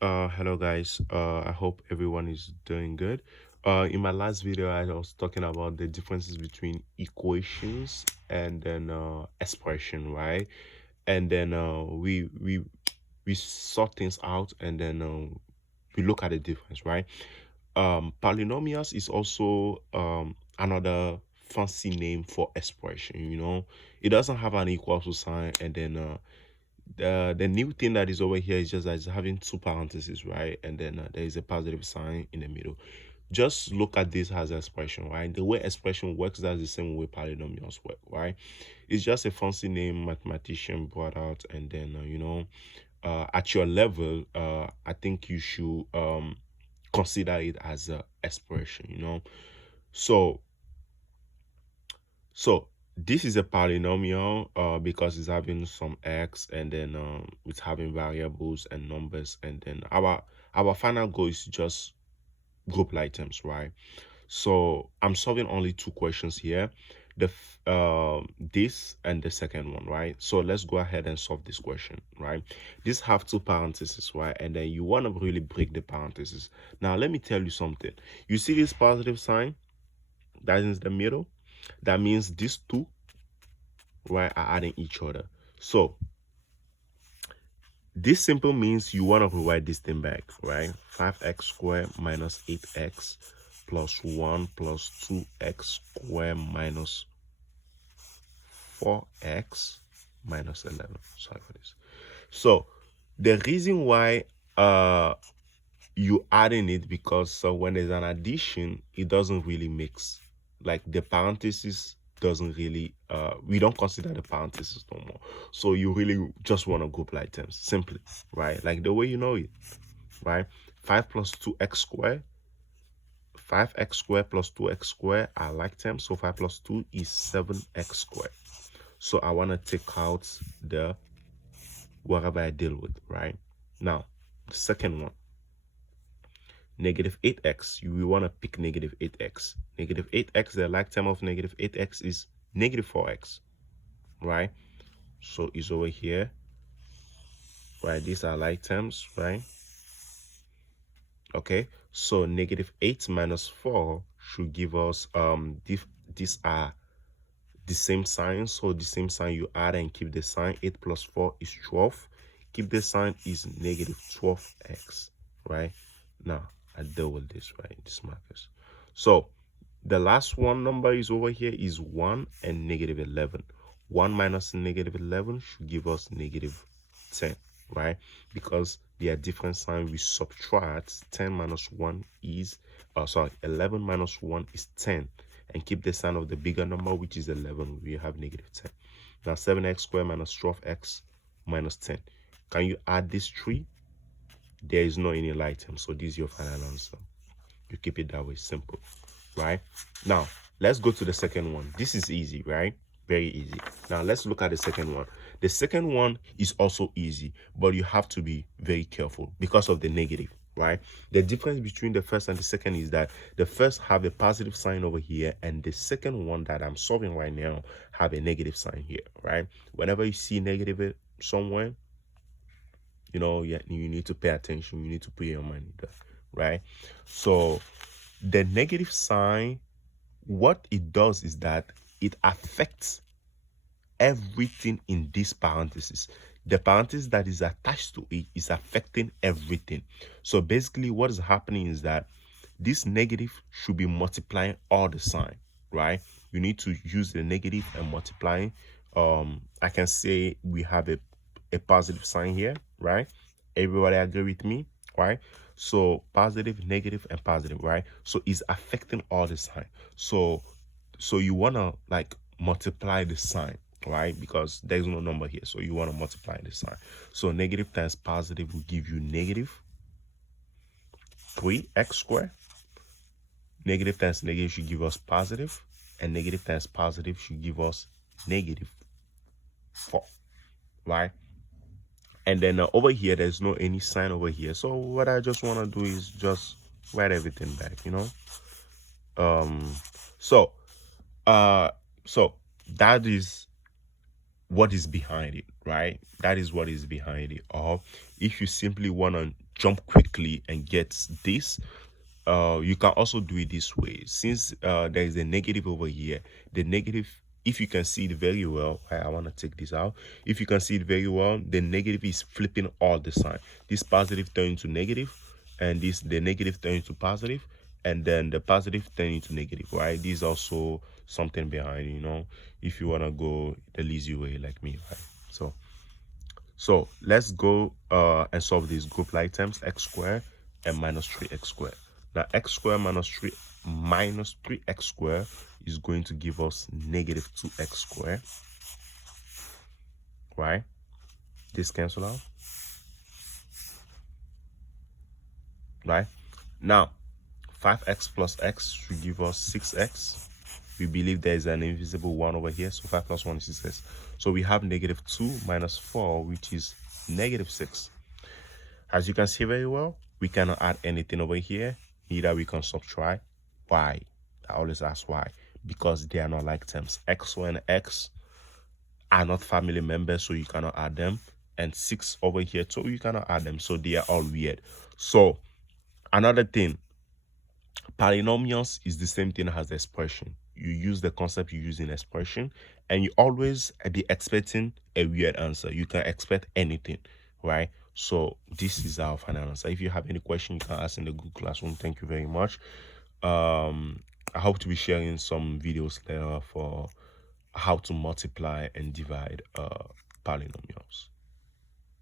Hello guys. I hope everyone is doing good. In my last video, I was talking about the differences between equations and then expression, right? And then we sort things out, and then we look at the difference, right? Polynomials is also another fancy name for expression. It doesn't have an equal to sign, and then the new thing that is over here is just that it's having two parentheses, right? And then there is a positive sign in the middle. Just look at this as expression, right? The way expression works, that's the same way polynomials work, right? It's just a fancy name mathematician brought out, and then at your level, I think you should consider it as a expression. So so this is a polynomial because it's having some x, and then it's having variables and numbers, and then our final goal is to just group items, right? So I'm solving only two questions here, this and the second one, right? So let's go ahead and solve this question, right? These have two parentheses, right? And then you want to really break the parentheses. Now let me tell you something. You see this positive sign that is in the middle? That means these two, right, are adding each other. So this simple means you want to rewrite this thing back, right? 5x squared minus 8x plus 1 plus 2x squared minus 4x minus 11. Sorry for this. So the reason why you adding it, because when there's an addition, it doesn't really mix. Like the parentheses doesn't really we don't consider the parentheses no more. So you really just want to group items simply, right? Like the way you know it, right? 5 plus 2x squared, 5x squared plus 2x squared are like terms. So 5 plus 2 is 7x squared. So I want to take out the whatever I deal with, right? Now the second one, negative 8x, you will want to pick negative 8x. Negative 8x, the like term of negative 8x is negative 4x, right? So it's over here, right? These are like terms, right? Okay, so negative 8 minus 4 should give us these are the same sign. So the same sign, you add and keep the sign. 8 plus 4 is 12. Keep the sign is negative 12x, right? Now I deal with this, right? These markers. So the last one number is over here is 1 and negative 11. 1 minus negative 11 should give us negative 10, right? Because they are different signs, we subtract. 10 minus 1 is 11 minus 1 is 10, and keep the sign of the bigger number, which is 11. We have negative 10. Now 7x squared minus 12x minus 10. Can you add this 3? There is no any like term, so this is your final answer. You keep it that way, simple, right? Now let's go to the second one. This is easy, right? Very easy. Now let's look at the second one. The second one is also easy, but you have to be very careful because of the negative, right? The difference between the first and the second is that the first have a positive sign over here, and the second one that I'm solving right now have a negative sign here, right? Whenever you see negative somewhere, you need to pay attention. You need to put your money there, right? So the negative sign, what it does is that it affects everything in this parenthesis. The parenthesis that is attached to it is affecting everything. So basically what is happening is that this negative should be multiplying all the sign, right? You need to use the negative and multiplying. I can say we have a positive sign here, right? Everybody agree with me, right? So positive, negative, and positive, right? So it's affecting all the sign. So you want to like multiply the sign, right? Because there's no number here, so you want to multiply the sign. So negative times positive will give you negative 3x squared. Negative times negative should give us positive, and negative times positive should give us negative 4, right? And then over here there's no any sign over here, so what I just want to do is just write everything back, so that is what is behind it, right? That is what is behind it. Or if you simply want to jump quickly and get this, you can also do it this way. Since there is a negative over here, the negative, if you can see it very well, I want to take this out. If you can see it very well, the negative is flipping all the sign. This positive turn into negative, and the negative turn into positive, and then the positive turn into negative, right? This is also something behind, if you want to go the lazy way like me, right? So let's go and solve these group like terms, x squared and minus 3x squared. Now x squared minus 3x squared is going to give us negative 2x squared, right? This cancel out, right? Now 5x plus x should give us 6x. We believe there is an invisible 1 over here, so 5 plus 1 is 6x. So we have negative 2 minus 4, which is negative 6. As you can see very well, we cannot add anything over here, neither we can subtract. Why? I always ask why. Because they are not like terms. X and x are not family members, so you cannot add them. And 6 over here too, you cannot add them, so they are all weird. So another thing, polynomials is the same thing as the expression. You use the concept you use in expression, and you always be expecting a weird answer. You can expect anything, right? So this is our final answer. If you have any question, you can ask in the Google Classroom. Thank you very much. I hope to be sharing some videos later for how to multiply and divide polynomials.